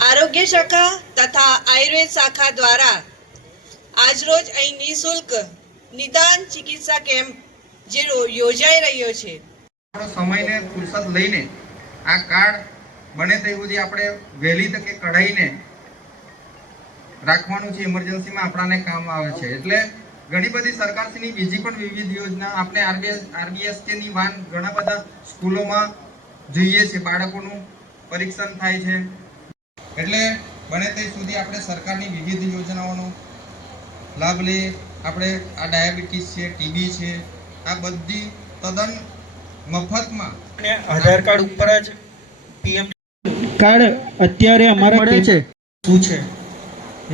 આરોગ્ય શાખા તથા આયુર્વેદ શાખા દ્વારા આજરોજ અહીં નિઃશુલ્ક નિદાન ચિકિત્સા કેમ્પ જે યોજાઈ રહ્યો છે. સમયને ફુરસદ લઈને આ કાર્ડ બને ત્યાં સુધી આપણે વહેલી તકે કઢાઈને રાખવાનું છે ઇમરજન્સીમાં આપણાને કામ આવે છે. એટલે ઘણી બધી સરકારશ્રીની બીજી પણ વિવિધ યોજના આપણે આરબીએસકેની વાન ઘણા બધા સ્કૂલોમાં જોઈએ છે, બાળકોનું પરીક્ષણ થાય છે. એટલે બને ત્યાં સુધી આપણે સરકારની વિવિધ યોજનાઓનો લાભ લઈએ. આપણે આ ડાયાબિટીસ છે, ટીબી છે, આ બધી તદ્દન મફતમાં આધાર કાર્ડ ઉપર જ પીએમ કાર્ડ અત્યારે અમારા મળે છે. શું છે?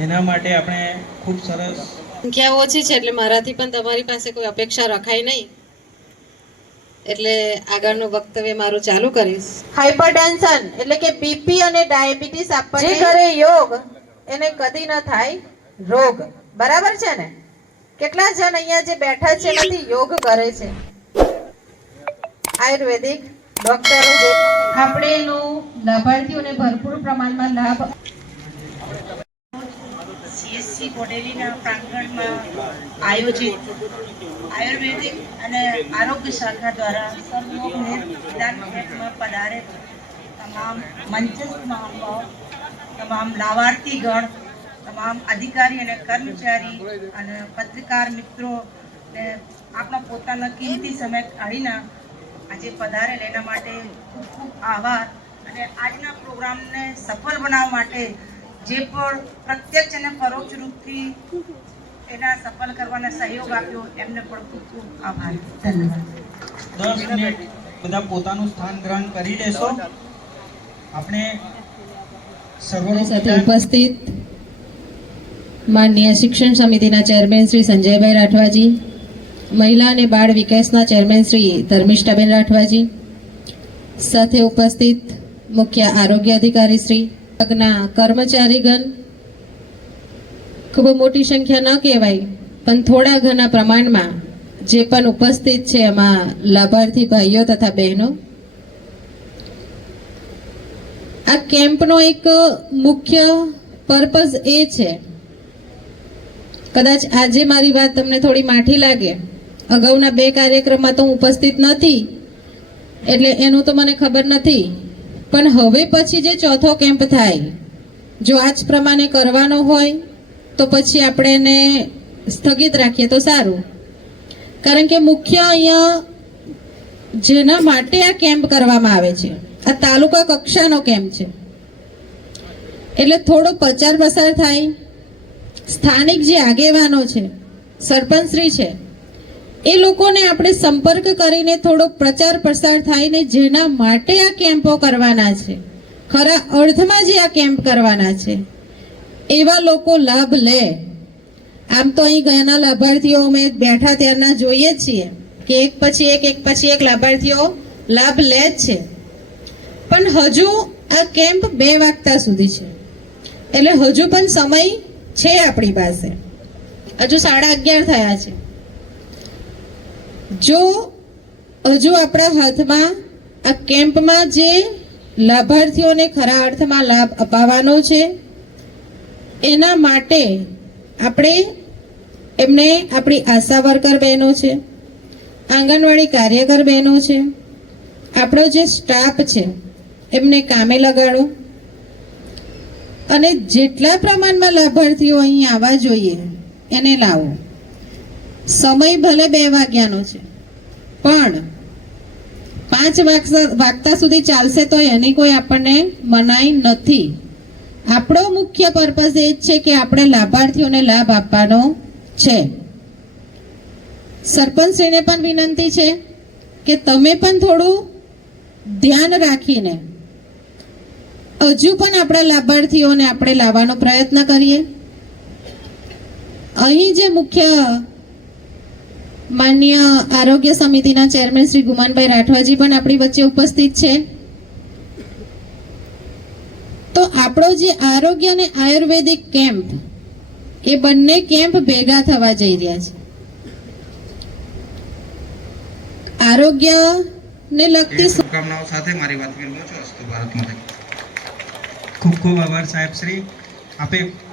એના માટે આપણે ખૂબ સરસ સંખ્યા ઓછી છે એટલે મારાથી પણ તમારી પાસે કોઈ અપેક્ષા રખાય નહીં. એટલે આગળનું વક્તવ્ય મારું ચાલુ કરીશ. હાઇપરટેન્શન એટલે કે બીપી અને ડાયાબિટીસ જે આપણને કરે યોગ એને કદી ન થાય રોગ. બરાબર છે ને? કેટલા જણ અહીંયા જે બેઠા છે એમાંથી યોગ કરે છે? આયુર્વેદિક ડોક્ટરો જે આપણે એનું લાભાર્થીઓને ભરપૂર પ્રમાણમાં લાભ સીએસસી બોડેલીના પ્રાંગણમાં આયોજિત આયુર્વેદિક અને આરોગ્ય શાખા દ્વારા સર્વયોગ પધારે તમામ મંચસ્થ મહાનુભાવ, તમામ લાભાર્થીગણ, તમામ અધિકારી અને કર્મચારી અને પત્રકાર મિત્રો ને આપણા પોતાના કિંમતી સમય કાઢીને આજે પધારેલ. એના માટે ખૂબ ખૂબ આભાર. અને આજના પ્રોગ્રામને સફળ બનાવવા માટે જે પણ પ્રત્યક્ષ અને પરોક્ષ રૂપથી એના સફળ કરવાના સહયોગ આપ્યો એમને પણ ખૂબ ખૂબ આભાર. ધન્યવાદ. દસ મિનિટ બધા પોતાનું સ્થાન ગ્રહણ કરી લેશો. આપણે મારી સાથે ઉપસ્થિત માનનીય શિક્ષણ સમિતિના ચેરમેન શ્રી સંજયભાઈ રાઠવાજી મહિલા અને બાળ વિકાસના ચેરમેન શ્રી ધર્મિષ્ઠાબેન રાઠવાજી સાથે ઉપસ્થિત મુખ્ય આરોગ્ય અધિકારી શ્રી વિભાગના કર્મચારીગણ. ખૂબ મોટી સંખ્યા ન કહેવાય, પણ થોડા ઘણા પ્રમાણમાં જે પણ ઉપસ્થિત છે એમાં લાભાર્થી ભાઈઓ તથા બહેનો. આ કેમ્પનો એક મુખ્ય પર્પઝ એ છે. કદાચ આજે મારી વાત તમને થોડી માઠી લાગે. અગાઉના બે કાર્યક્રમમાં તો હું ઉપસ્થિત નથી, એટલે એનું તો મને ખબર નથી. પણ હવે પછી જે ચોથો કેમ્પ થાય, જો આજ પ્રમાણે કરવાનો હોય, તો પછી આપણે એને સ્થગિત રાખીએ તો સારું. કારણ કે મુખ્ય અહીંયા જેના માટે આ કેમ્પ કરવામાં આવે છે, આ તાલુકા કક્ષાનો કેમ્પ છે. એટલે થોડો પ્રચાર પ્રસાર થાય, સ્થાનિક જે આગેવાનો છે, સરપંચશ્રી છે એ લોકોને આપણે સંપર્ક કરીને થોડો પ્રચાર પ્રસાર થાય ને જેના માટે આ કેમ્પો કરવાના છે. ખરા અર્થમાં જે આ કેમ્પ કરવાના છે. એવા લોકો લાભ લે. આમ તો અહીં ગયાના લાભાર્થીઓ અમે બેઠા ત્યારના જોઈએ છીએ કે એક પછી એક એક પછી એક લાભાર્થીઓ લાભ લે જ છે. પણ હજુ આ કેમ્પ બે વાગતા સુધી છે. એટલે હજુ પણ સમય છે આપણી પાસે. હજુ સાડા અગિયાર થયા છે. જો હજુ આપણા હાથમાં આ કેમ્પમાં જે લાભાર્થીઓને ખરા અર્થમાં લાભ અપાવવાનો છે, એના માટે આપણે એમને આપણી આશા વર્કર બહેનો છે, આંગણવાડી કાર્યકર બહેનો છે, આપણો જે સ્ટાફ છે, એમને કામે લગાડો. અને જેટલા પ્રમાણમાં લાભાર્થીઓ અહીં આવવા જોઈએ, એને લાવો. સમય ભલે બે વાગ્યાનો છે, પણ પાંચ વાગતા સુધી ચાલશે તો એની કોઈ આપણને મનાઈ નથી. આપણો મુખ્ય પર્પઝ એ જ છે કે આપણે લાભાર્થીઓને લાભ આપવાનો છે. સરપંચશ્રીને પણ વિનંતી છે કે તમે પણ થોડું ધ્યાન રાખીને હજુ પણ આપણા લાભાર્થીઓને આપણે લાવવાનો પ્રયત્ન કરીએ. અહીં જે મુખ્ય માન્ય આરોગ્ય સમિતિના ચેરમેન શ્રી ગુમાનભાઈ રાઠવાજી પણ આપણી વચ્ચે ઉપસ્થિત છે. તો આપણો જે આરોગ્ય અને આયુર્વેદિક કેમ્પ એ બંને કેમ્પ ભેગા થવા જઈ રહ્યા છે. આરોગ્ય ને લગતી શુભકામનાઓ સાથે મારી વાત વિરમું છું. અસ્તુ ભારત માટે ખૂબ ખૂબ આભાર સાહેબ શ્રી. આપે